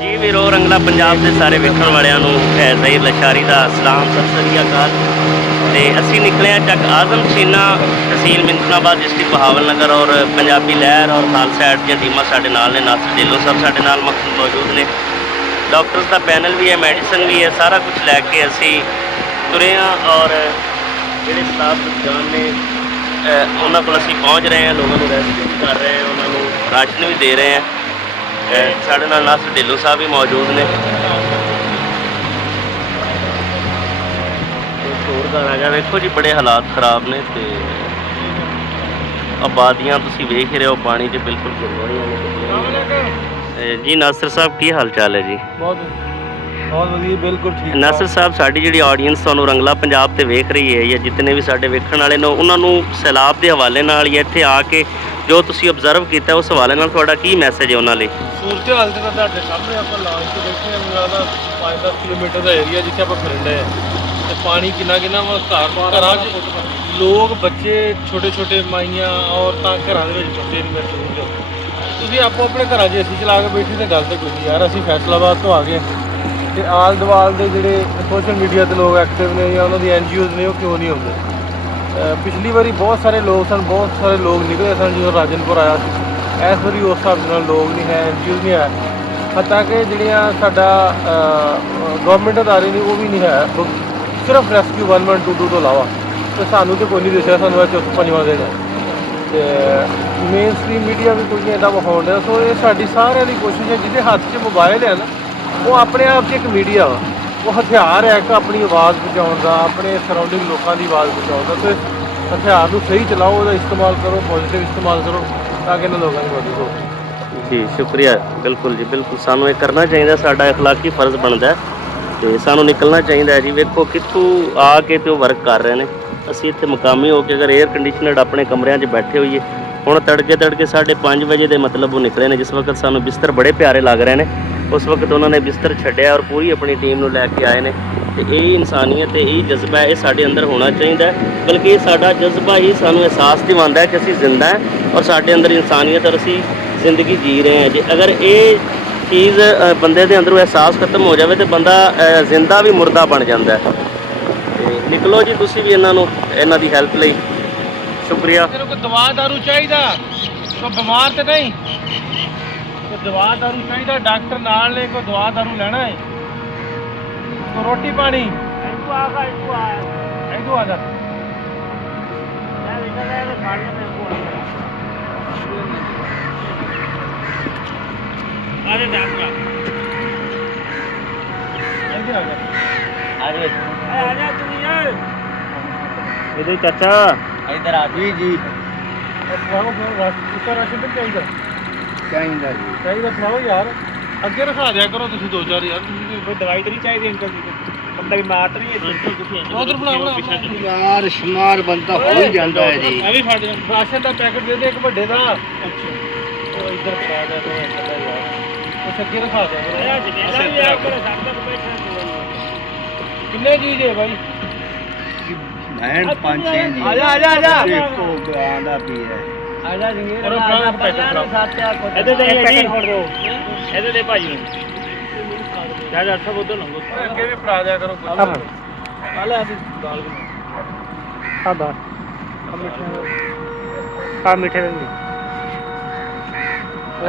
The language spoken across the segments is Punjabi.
ਜੀ ਵੀਰੋ ਰੰਗਲਾ ਪੰਜਾਬ ਦੇ ਸਾਰੇ ਵੇਖਣ ਵਾਲਿਆਂ ਨੂੰ ਜ਼ਹੀਰ ਲਸ਼ਾਰੀ ਦਾ ਸਲਾਮ ਸਤਿ ਸ੍ਰੀ ਅਕਾਲ। ਤੇ ਅਸੀਂ ਨਿਕਲੇ ਹਾਂ ਚੱਕ ਆਜ਼ਮ ਸ਼ੀਨਾ ਤਹਿਸੀਲ ਮਿੰਟਨਾਬਾਦ ਡਿਸਟ੍ਰਿਕਟ ਬਹਾਵਲਨਗਰ ਔਰ ਪੰਜਾਬੀ ਲਹਿਰ ਔਰ ਖਾਲਸਾ ਐਡ ਦੀਆਂ ਟੀਮਾਂ ਸਾਡੇ ਨਾਲ ਨੇ। ਨਾਸਰ ਢਿੱਲੋਂ ਸਾਹਿਬ ਸਾਡੇ ਨਾਲ ਮੌਜੂਦ ਨੇ, ਡਾਕਟਰਸ ਦਾ ਪੈਨਲ ਵੀ ਹੈ, ਮੈਡੀਸਨ ਵੀ ਹੈ, ਸਾਰਾ ਕੁਝ ਲੈ ਕੇ ਅਸੀਂ ਤੁਰੇ ਹਾਂ। ਔਰ ਜਿਹੜੇ ਸਟਾਫ ਜਾਨ ਨੇ ਉਹਨਾਂ ਕੋਲ ਅਸੀਂ ਪਹੁੰਚ ਰਹੇ ਹਾਂ, ਲੋਕਾਂ ਨੂੰ ਰੈਸਕਿਊ ਵੀ ਕਰ ਰਹੇ ਹਾਂ, ਉਹਨਾਂ ਨੂੰ ਰਾਸ਼ਨ ਵੀ ਦੇ ਰਹੇ ਹਾਂ। ਸਾਡੇ ਨਾਲ ਨਾਸਰ ਢਿੱਲੋਂ ਸਾਹਿਬ ਵੀ ਮੌਜੂਦ ਨੇ। ਹੋਰ ਘਰ ਆ ਗਿਆ, ਵੇਖੋ ਜੀ ਬੜੇ ਹਾਲਾਤ ਖਰਾਬ ਨੇ ਤੇ ਆਬਾਦੀਆਂ ਤੁਸੀਂ ਵੇਖ ਰਹੇ ਹੋ ਪਾਣੀ 'ਚ ਬਿਲਕੁਲ ਘੁਲ ਰਹੀਆਂ ਨੇ। ਜੀ ਨਾਸਰ ਸਾਹਿਬ ਕੀ ਹਾਲ ਚਾਲ ਹੈ ਜੀ? ਬਹੁਤ ਵਧੀਆ, ਬਿਲਕੁਲ ਠੀਕ। ਨਾਸਰ ਸਾਹਿਬ ਸਾਡੀ ਜਿਹੜੀ ਆਡੀਅנס ਤੁਹਾਨੂੰ ਰੰਗਲਾ ਪੰਜਾਬ ਤੇ ਵੇਖ ਰਹੀ ਹੈ ਜਾਂ ਜਿਤਨੇ ਵੀ ਸਾਡੇ ਵੇਖਣ ਵਾਲੇ ਨੇ ਉਹਨਾਂ ਨੂੰ ਸੈਲਾਬ ਦੇ ਹਵਾਲੇ ਨਾਲ ਜਾਂ ਇੱਥੇ ਆ ਕੇ ਜੋ ਤੁਸੀਂ ਆਬਜ਼ਰਵ ਕੀਤਾ ਉਸ ਹਵਾਲੇ ਨਾਲ ਤੁਹਾਡਾ ਕੀ ਮੈਸੇਜ ਹੈ ਉਹਨਾਂ ਲਈ? ਸੂਰਤ ਹਾਲ ਤਾਂ ਤੁਹਾਡੇ ਸਾਹਮਣੇ ਆਪਾਂ ਲਾਂਚ ਤੇ ਬੈਠੇ ਹਾਂ। ਮੇਰਾ ਦਾ 5-10 ਕਿਲੋਮੀਟਰ ਦਾ ਏਰੀਆ ਜਿੱਥੇ ਆਪਾਂ ਫਿਰਨ ਡਏ ਤੇ ਪਾਣੀ ਕਿੰਨਾ ਵਾ ਘਰਾਂ 'ਚ ਲੋਕ, ਬੱਚੇ, ਛੋਟੇ ਮਾਈਆਂ, ਔਰਤਾਂ ਘਰਾਂ ਦੇ ਵਿੱਚ ਫਸੇ ਨੇ ਮਹਿਸੂਸ। ਤੁਸੀਂ ਆਪੋ ਆਪਣੇ ਘਰਾਂ 'ਚ ਏਸੀ ਚਲਾ ਕੇ ਬੈਠੇ ਤੇ ਗੱਲ ਤਾਂ ਕੋਈ ਨਹੀਂ ਯਾਰ। ਅਸੀਂ ਫੈਸਲਾਬਾਦ ਤੋਂ ਆ ਗਏ ਤੇ ਆਲ ਦੁਆਲ ਦੇ ਜਿਹੜੇ ਸੋਸ਼ਲ ਮੀਡੀਆ ਤੇ ਲੋਕ ਐਕਟਿਵ ਨੇ ਜਾਂ ਉਹਨਾਂ ਦੀ NGOs ਨੇ ਉਹ ਕਿਉਂ ਨਹੀਂ ਆਉਂਦੇ? ਪਿਛਲੀ ਵਾਰੀ ਬਹੁਤ ਸਾਰੇ ਲੋਕ ਸਨ, ਬਹੁਤ ਸਾਰੇ ਲੋਕ ਨਿਕਲੇ ਸਨ ਜਦੋਂ ਰਾਜਨਪੁਰ ਆਇਆ ਸੀ। ਇਸ ਵਾਰੀ ਉਸ ਹਿਸਾਬ ਨਾਲ ਲੋਕ ਨਹੀਂ ਹੈ, NGOs ਨਹੀਂ ਹੈ। ਹੱਤਾਂ ਕਿ ਜਿਹੜੀਆਂ ਸਾਡਾ ਗਵਰਨਮੈਂਟ ਅਦਾਰੇ ਨੇ ਉਹ ਵੀ ਨਹੀਂ ਹੈ, ਸਿਰਫ ਰੈਸਕਿਊ 112 ਤੋਂ ਇਲਾਵਾ। ਤੇ ਸਾਨੂੰ ਤਾਂ ਕੋਈ ਨਹੀਂ ਦੱਸਿਆ, ਸਾਨੂੰ ਅੱਜ ਚੌਥਾ ਪੰਜਵਾਂ ਦਿਨ ਹੈ ਤੇ ਮੇਨ ਸਟ੍ਰੀਮ ਮੀਡੀਆ ਵੀ ਕੋਈ ਨਹੀਂ ਇੱਦਾਂ ਵਿਖਾਉਣ ਡਿਆ। ਸੋ ਇਹ ਸਾਡੀ ਸਾਰਿਆਂ ਦੀ ਕੋਸ਼ਿਸ਼ ਹੈ, ਜਿਹਦੇ ਹੱਥ 'ਚ ਮੋਬਾਈਲ ਹੈ ਨਾ ਉਹ ਆਪਣੇ ਆਪ 'ਚ ਇੱਕ ਮੀਡੀਆ ਵਾ, ਉਹ ਹਥਿਆਰ ਹੈ ਇੱਕ ਆਪਣੀ ਆਵਾਜ਼ ਪਹੁੰਚਾਉਣ ਦਾ, ਆਪਣੇ ਸਰਾਊਂਡਿੰਗ ਲੋਕਾਂ ਦੀ ਆਵਾਜ਼ ਪਹੁੰਚਾਉਣ ਦਾ। ਤੇ ਹਥਿਆਰ ਨੂੰ ਸਹੀ ਚਲਾਓ, ਉਹਦਾ ਇਸਤੇਮਾਲ ਕਰੋ, ਪੋਜ਼ੀਟਿਵ ਇਸਤੇਮਾਲ ਕਰੋ ਤਾਂ ਕਿ ਇਹਨਾਂ ਲੋਕਾਂ ਦੀ ਮਦਦ ਹੋ। ਜੀ ਸ਼ੁਕਰੀਆ। ਬਿਲਕੁਲ ਜੀ ਬਿਲਕੁਲ, ਸਾਨੂੰ ਇਹ ਕਰਨਾ ਚਾਹੀਦਾ, ਸਾਡਾ ਇਖਲਾਕੀ ਫਰਜ਼ ਬਣਦਾ ਤੇ ਸਾਨੂੰ ਨਿਕਲਣਾ ਚਾਹੀਦਾ ਹੈ ਜੀ। ਵੇਖੋ ਕਿੱਥੋਂ ਆ ਕੇ ਤੇ ਉਹ ਵਰਕ ਕਰ ਰਹੇ ਨੇ। ਅਸੀਂ ਇੱਥੇ ਮੁਕਾਮੀ ਹੋ ਕੇ ਅਗਰ 에ਅਰ ਕੰਡੀਸ਼ਨਰਡ ਆਪਣੇ ਕਮਰਿਆਂ 'ਚ ਬੈਠੇ ਹੋਈਏ, ਹੁਣ ਤੜਕੇ 5:30 ਵਜੇ ਦੇ ਮਤਲਬ ਉਹ ਨਿਕਲੇ ਨੇ, ਜਿਸ ਵਕਤ ਸਾਨੂੰ ਬਿਸਤਰ ਬੜੇ ਪਿਆਰੇ ਲੱਗ ਰਹੇ ਨੇ। ਉਸ ਵਕਤ ਉਹਨਾਂ ਨੇ ਬਿਸਤਰ ਛੱਡਿਆ ਔਰ ਪੂਰੀ ਆਪਣੀ ਟੀਮ ਨੂੰ ਲੈ ਕੇ ਆਏ ਨੇ। ਤੇ ਇਹ ਇਨਸਾਨੀਅਤ ਤੇ ਇਹ ਜਜ਼ਬਾ ਹੈ, ਇਹ ਸਾਡੇ ਅੰਦਰ ਹੋਣਾ ਚਾਹੀਦਾ। ਬਲਕਿ ਇਹ ਸਾਡਾ ਜਜ਼ਬਾ ਹੀ ਸਾਨੂੰ ਅਹਿਸਾਸ ਦਿਵਾਉਂਦਾ ਹੈ ਕਿ ਅਸੀਂ ਜ਼ਿੰਦਾ ਹੈ ਔਰ ਸਾਡੇ ਅੰਦਰ ਇਨਸਾਨੀਅਤ ਔਰ ਅਸੀਂ ਜ਼ਿੰਦਗੀ ਜੀ ਰਹੇ ਹਾਂ। ਜੇ ਅਗਰ ਇਹ ਚੀਜ਼ ਬੰਦੇ ਦੇ ਅੰਦਰੋਂ ਅਹਿਸਾਸ ਖਤਮ ਹੋ ਜਾਵੇ ਤੇ ਬੰਦਾ ਜ਼ਿੰਦਾ ਵੀ ਮੁਰਦਾ ਬਣ ਜਾਂਦਾ ਹੈ। ਤੇ ਨਿਕਲੋ ਜੀ ਤੁਸੀਂ ਵੀ ਇਹਨਾਂ ਦੀ ਹੈਲਪ ਲਈ। ਸ਼ੁਕਰੀਆ। ਤੈਨੂੰ ਕੋਈ ਦਵਾ ਦਾਰੂ ਚਾਹੀਦਾ? ਕੋਈ ਬਿਮਾਰ ਤੇ ਨਹੀਂ? ਕੋਈ ਦਵਾ ਦਾਰੂ ਚਾਹੀਦਾ? ਡਾਕਟਰ ਨਾਲ ਨੇ, ਕੋਈ ਦਵਾ ਦਾਰੂ ਲੈਣਾ ਹੈ? ਕੋਈ ਰੋਟੀ ਪਾਣੀ? ਇੱਥੋਂ ਆ ਜਾ। अरे डॉक्टर आजा तुम यार इधर चाचा इधर आ। जी जी राशन चाहिए सुनाओ यार। ਅੱਗੇ ਰਖਾ ਦਿਆ ਕਰੋ ਤੁਸੀਂ 2-4 ਯਾਰ। ਤੁਸੀਂ ਕੋਈ ਦਵਾਈ ਤਾਂ ਨਹੀਂ ਚਾਹੀਦੀ ਅੰਕਲ ਜੀ? ਬੰਦਾ ਦੀ ਮਾਤ ਨਹੀਂ ਹੈ ਉਧਰ ਬਣਾ ਯਾਰ। ਸ਼ਮਾਰ ਬੰਦਾ ਹੋ ਹੀ ਜਾਂਦਾ ਹੈ ਜੀ। ਆ ਵੀ ਫੜ ਰਾਸ਼ਨ ਦਾ ਪੈਕਟ ਦੇ ਦੇ ਇੱਕ ਵੱਡੇ ਦਾ। ਅੱਛਾ ਉਹ ਇੱਧਰ ਪਾ ਦਿਆ ਕਰੋ ਇੱਕ ਦਾ ਯਾਰ। ਕੁਛ ਅੱਗੇ ਰਖਾ ਦਿਆ ਕਰੋ। ਆ ਜਨੇਲਾ ਵੀ ਆ ਕਰੋ ਸਾਡਾ ਬੈਠਾ। ਕਿੰਨੇ ਜੀ ਜੇ ਭਾਈ? ਭੈਣ 5-6 ਜੀ। ਆ ਜਾ ਇੱਕੋ ਆਂਦਾ ਵੀ ਹੈ। ਆ ਜਾ ਜੰਗੀਰ ਔਰ ਆਪਣਾ ਪੈਕਟ ਫੜਾਓ। ਇਹਦੇ ਦੇ ਪੈਕਟ ਫੜ ਦੋ। ਇਹਦੇ ਦੇ ਭਾਈ ਜਾ ਜਾ ਸਭ ਉਧਰ ਲੰਗੋ। ਅੱਗੇ ਵੀ ਫੜਾ ਦਿਆ ਕਰੋ। ਆ ਲੈ ਅਸੀਂ ਦਾਲ ਵੀ ਸਾਦਾ ਆ ਮਿੱਠੇ ਦੇ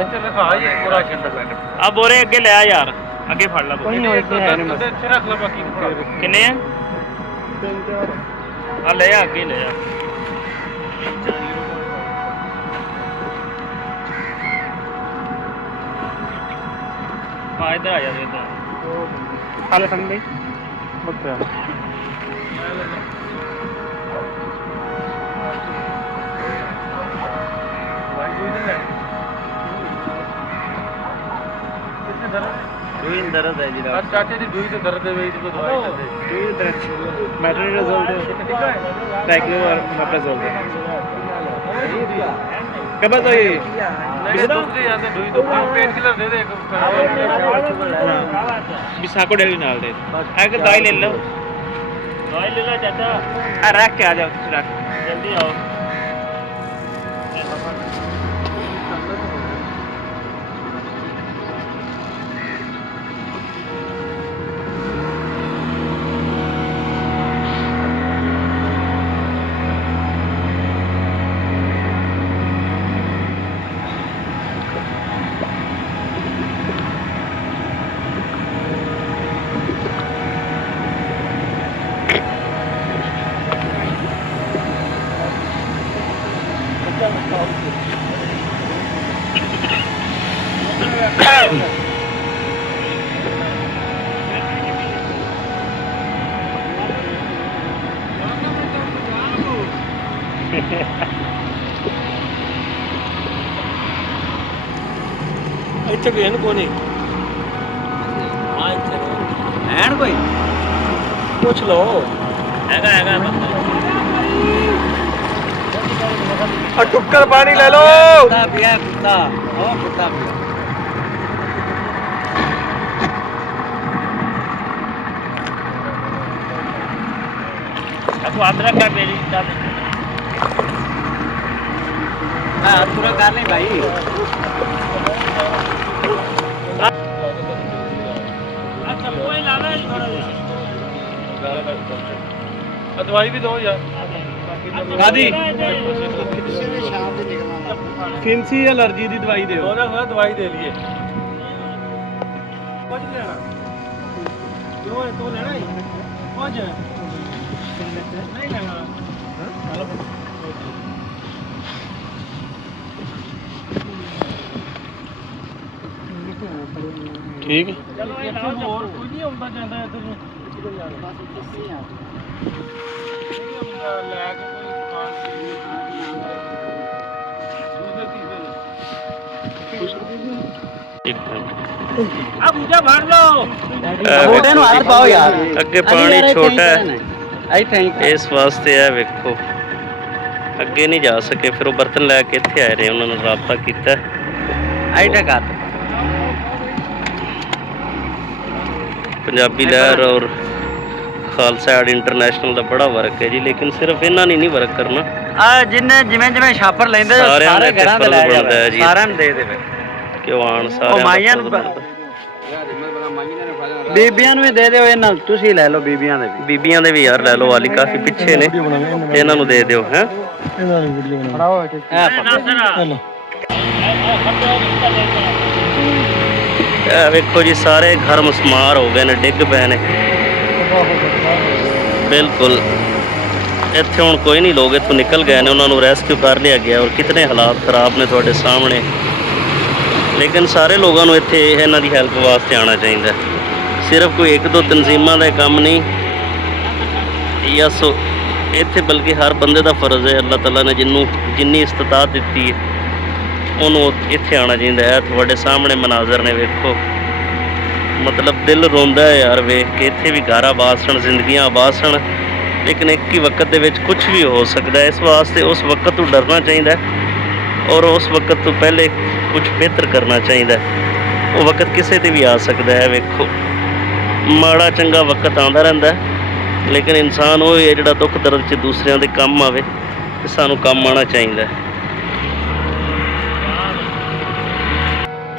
ਇੱਥੇ ਰਖਾ ਹੀ ਇੱਕ ਰਾਸ਼ਨ ਦਾ ਪੈਕਟ। ਆ ਬੋਰੇ ਅੱਗੇ ਲੈ ਆ ਯਾਰ, ਅੱਗੇ ਫੜ ਲਾ। ਕੋਈ ਨਹੀਂ ਇੱਥੇ ਰੱਖ ਲੈ, ਬਾਕੀ ਨੂੰ ਫੜਾ ਦੇ। ਕਿੰਨੇ ਆ? 3-4 ਆ ਲੈ ਆ, ਅੱਗੇ ਲੈ ਆ। ਇੱਧਰ ਆ ਜਾ ਦੇ ਹਾਲੇ ਸੰਗ ਗਈ ਬੱਕਰਾ। ਦੂਈ ਦਰਦ ਹੈ ਜੀ। ਚਾਚੇ ਦੀ ਦੂਈ ਤੇ ਦਰਦ ਹੈ, ਕੋਈ ਦਵਾਈ ਦੇ ਦੂਈ ਦਰਦ ਮੈਟਰੋਨਿਡਾਜ਼ੋਲ ਦੇ ਟੈਕਨੋਮੈਪਰਾਜ਼ੋਲ ਦੇ ਕਬ चाहिए? बिसाको डेली नाल दे एक दवाई ले लो चाचा। रख के आ जाओ, रख जल्दी आओ। ਇੱਥੇ ਵੇਨ ਕੋ ਨਹੀਂ ਐਨ ਕੋਈ ਪੁੱਛ ਲਓ ਹੈਗਾ ਆ ਟੁੱਕਰ ਪਾਣੀ ਲੈ ਲਓ ਕੁੱਤਾ ਪਿਆ ਕੁੱਤਾ ਉਹ ਕੁੱਤਾ ਪਿਆ ਤੂੰ ਅਦਰਕ ਦਾ ਮੇਰੀ ਦਾ हाँ पूरा कर नहीं भाई ਅੱਛਾ ਕੋਈ ਲਾਣਾ ਥੋੜਾ ਜਿਹਾ ਦਵਾਈ ਵੀ ਦਿਓ ਯਾਰ ਕਾਦੀ ਫਿੰਸੀ ਐਲਰਜੀ ਦੀ ਦਵਾਈ ਦਿਓ ਉਹਦਾ ਹੋਇਆ ਦਵਾਈ ਦੇ ਲਈਏ ਕੁਝ ਨਹੀਂ ਲੈਣਾ ਕਿਉਂ ਤੂੰ ਲੈਣਾ ਹੀ ਕੁਝ ਨਹੀਂ ਲੈਣਾ ਠੀਕ ਹੈ ਚਲੋ ਇਹ ਲਾਓ ਹੋਰ ਕੋਈ ਨਹੀਂ ਆਉਂਦਾ ਜਾਂਦਾ ਇੱਧਰ ਨੂੰ ਲੈ ਕੇ ਕੋਈ ਦੁਕਾਨ ਇੱਕ ਮਿੰਟ आ पूजा भर लो छोटे नु हाथ पाओ यार ਅੱਗੇ ਪਾਣੀ ਛੋਟਾ ਹੈ आई थैंक ਇਸ ਵਾਸਤੇ ਆ ਵੇਖੋ ਅੱਗੇ ਨਹੀਂ ਜਾ ਸਕੇ ਫਿਰ ਉਹ ਬਰਤਨ ਲੈ ਕੇ ਇੱਥੇ ਆਏ ਰਹੇ ਉਹਨਾਂ ਨੂੰ ਰਾਬਤਾ ਕੀਤਾ आई टका ਪੰਜਾਬੀ ਲਹਿਰ ਔਰ ਖਾਲਸਾ ਐਡ ਇੰਟਰਨੈਸ਼ਨਲ ਦਾ ਬੜਾ ਵਰਕ ਹੈ ਜੀ ਲੇਕਿਨ ਸਿਰਫ ਇਹਨਾਂ ਨੇ ਨਹੀਂ ਵਰਕ ਕਰਨਾ आ जिन्ने जिवें जिवें छापर लेंदे ਸਾਰਿਆਂ सारे ਦਾ घरां दे ਫਰਜ਼ ले ਬਣਦਾ ਹੈ ਜੀ। सारिਆਂ ਨੂੰ ਦੇ देवे ਕਿਉਂ ਆਣ ਉਹ ਸਾਰਿਆਂ ਮਾਈਆਂ ਦਾ ਨੂੰ ਫਰਜ਼ ਬਣਦਾ। ਬੀਬੀਆਂ ਨੂੰ ਵੀ ਦੇ ਦਿਓ ਇਹਨਾਂ ਤੁਸੀਂ ਲੈ ਲਓ ਬੀਬੀਆਂ ਦੇ ਵੀ ਬੀਬੀਆਂ ਦੇ ਵੀ ਯਾਰ ਲੈ ਲਓ ਵਾਲੀ ਕਾਫੀ ਪਿੱਛੇ ਨੇ ਤੇ ਇਹਨਾਂ ਨੂੰ ਦੇ ਦਿਓ ਹੈ ਇਹ ਵੇਖੋ ਜੀ ਸਾਰੇ ਘਰ ਮਸਮਾਰ ਹੋ ਗਏ ਨੇ ਡਿੱਗ ਪਏ ਨੇ ਬਿਲਕੁਲ ਇੱਥੇ ਹੁਣ ਕੋਈ ਨਹੀਂ ਲੋਕ ਇੱਥੋਂ ਨਿਕਲ ਗਏ ਨੇ ਉਹਨਾਂ ਨੂੰ ਰੈਸਕਿਊ ਕਰ ਲਿਆ ਗਿਆ ਔਰ ਕਿਤਨੇ ਹਾਲਾਤ ਖਰਾਬ ਨੇ ਤੁਹਾਡੇ ਸਾਹਮਣੇ ਲੇਕਿਨ ਸਾਰੇ ਲੋਕਾਂ ਨੂੰ ਇੱਥੇ ਇਹਨਾਂ ਦੀ ਹੈਲਪ ਵਾਸਤੇ ਆਉਣਾ ਚਾਹੀਦਾ ਸਿਰਫ ਕੋਈ ਇੱਕ ਦੋ ਤਨਜ਼ੀਮਾਂ ਦਾ ਕੰਮ ਨਹੀਂ ਜਾਂ ਸੋ ਇੱਥੇ ਬਲਕਿ ਹਰ ਬੰਦੇ ਦਾ ਫਰਜ਼ ਹੈ ਅੱਲਾਹ ਤਾਲਾ ਨੇ ਜਿੰਨੀ ਇਸਤਤਾਅਤ ਦਿੱਤੀ ਹੈ ਉਹਨੂੰ ਇੱਥੇ ਆਉਣਾ ਚਾਹੀਦਾ ਹੈ ਤੁਹਾਡੇ ਸਾਹਮਣੇ ਮਨਾਜ਼ਰ ਨੇ ਵੇਖੋ ਮਤਲਬ ਦਿਲ ਰੋਂਦਾ ਹੈ ਯਾਰ ਵੇਖ ਕੇ ਇੱਥੇ ਵੀ ਘਰ ਆਬਾਦ ਸਨ ਜ਼ਿੰਦਗੀਆਂ ਆਬਾਦ ਸਨ ਲੇਕਿਨ ਇੱਕ ਹੀ ਵਕਤ ਦੇ ਵਿੱਚ ਕੁਝ ਵੀ ਹੋ ਸਕਦਾ ਹੈ ਇਸ ਵਾਸਤੇ ਉਸ ਵਕਤ ਤੋਂ ਡਰਨਾ ਚਾਹੀਦਾ ਔਰ ਉਸ ਵਕਤ ਤੋਂ ਪਹਿਲੇ ਕੁਝ ਬਿਹਤਰ ਕਰਨਾ ਚਾਹੀਦਾ ਉਹ ਵਕਤ ਕਿਸੇ ਤੇ ਵੀ ਆ ਸਕਦਾ ਹੈ ਵੇਖੋ ਮਾੜਾ ਚੰਗਾ ਵਕਤ ਆਉਂਦਾ ਰਹਿੰਦਾ ਲੇਕਿਨ ਇਨਸਾਨ ਉਹ ਹੈ ਜਿਹੜਾ ਦੁੱਖ ਦਰਦ 'ਚ ਦੂਸਰਿਆਂ ਦੇ ਕੰਮ ਆਵੇ ਤੇ ਸਾਨੂੰ ਕੰਮ ਆਉਣਾ ਚਾਹੀਦਾ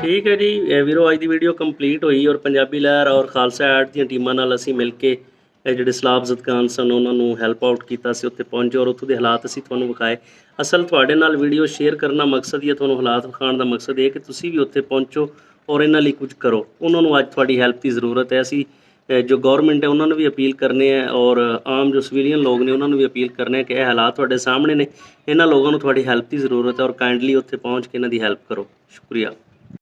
ਠੀਕ ਹੈ ਜੀ ਵੀਰੋ ਅੱਜ ਦੀ ਵੀਡੀਓ ਕੰਪਲੀਟ ਹੋਈ ਔਰ ਪੰਜਾਬੀ ਲਹਿਰ ਔਰ ਖਾਲਸਾ ਐਡ ਦੀਆਂ ਟੀਮਾਂ ਨਾਲ ਅਸੀਂ ਮਿਲ ਕੇ ਇਹ ਜਿਹੜੇ ਸਲਾਬ ਜ਼ਦਗਾਨ ਸਨ ਉਹਨਾਂ ਨੂੰ ਹੈਲਪ ਆਊਟ ਕੀਤਾ ਸੀ ਉੱਥੇ ਪਹੁੰਚੇ ਔਰ ਉੱਥੋਂ ਦੇ ਹਾਲਾਤ ਅਸੀਂ ਤੁਹਾਨੂੰ ਵਿਖਾਏ ਅਸਲ ਤੁਹਾਡੇ ਨਾਲ ਵੀਡੀਓ ਸ਼ੇਅਰ ਕਰਨਾ ਮਕਸਦ ਹੀ ਹੈ ਤੁਹਾਨੂੰ ਹਾਲਾਤ ਵਿਖਾਉਣ ਦਾ ਮਕਸਦ ਇਹ ਕਿ ਤੁਸੀਂ ਵੀ ਉੱਥੇ ਪਹੁੰਚੋ ਔਰ ਇਹਨਾਂ ਲਈ ਕੁਝ ਕਰੋ ਉਹਨਾਂ ਨੂੰ ਅੱਜ ਤੁਹਾਡੀ ਹੈਲਪ ਦੀ ਜ਼ਰੂਰਤ ਹੈ ਅਸੀਂ ਜੋ ਗਵਰਨਮੈਂਟ ਹੈ ਉਹਨਾਂ ਨੂੰ ਵੀ ਅਪੀਲ ਕਰਨੇ ਹੈ ਔਰ ਆਮ ਜੋ ਸਿਵਿਲੀਅਨ ਲੋਕ ਨੇ ਉਹਨਾਂ ਨੂੰ ਵੀ ਅਪੀਲ ਕਰਨੇ ਹੈ ਕਿ ਇਹ ਹਾਲਾਤ ਤੁਹਾਡੇ ਸਾਹਮਣੇ ਨੇ ਇਹਨਾਂ ਲੋਕਾਂ ਨੂੰ ਤੁਹਾਡੀ ਹੈਲਪ ਦੀ ਜ਼ਰੂਰਤ ਹੈ ਔਰ ਕਾਈਂਡਲੀ ਉੱਥੇ ਪਹੁੰਚ ਕੇ ਇਹਨਾਂ ਦੀ ਹੈਲਪ ਕਰੋ ਸ਼ੁਕਰੀਆ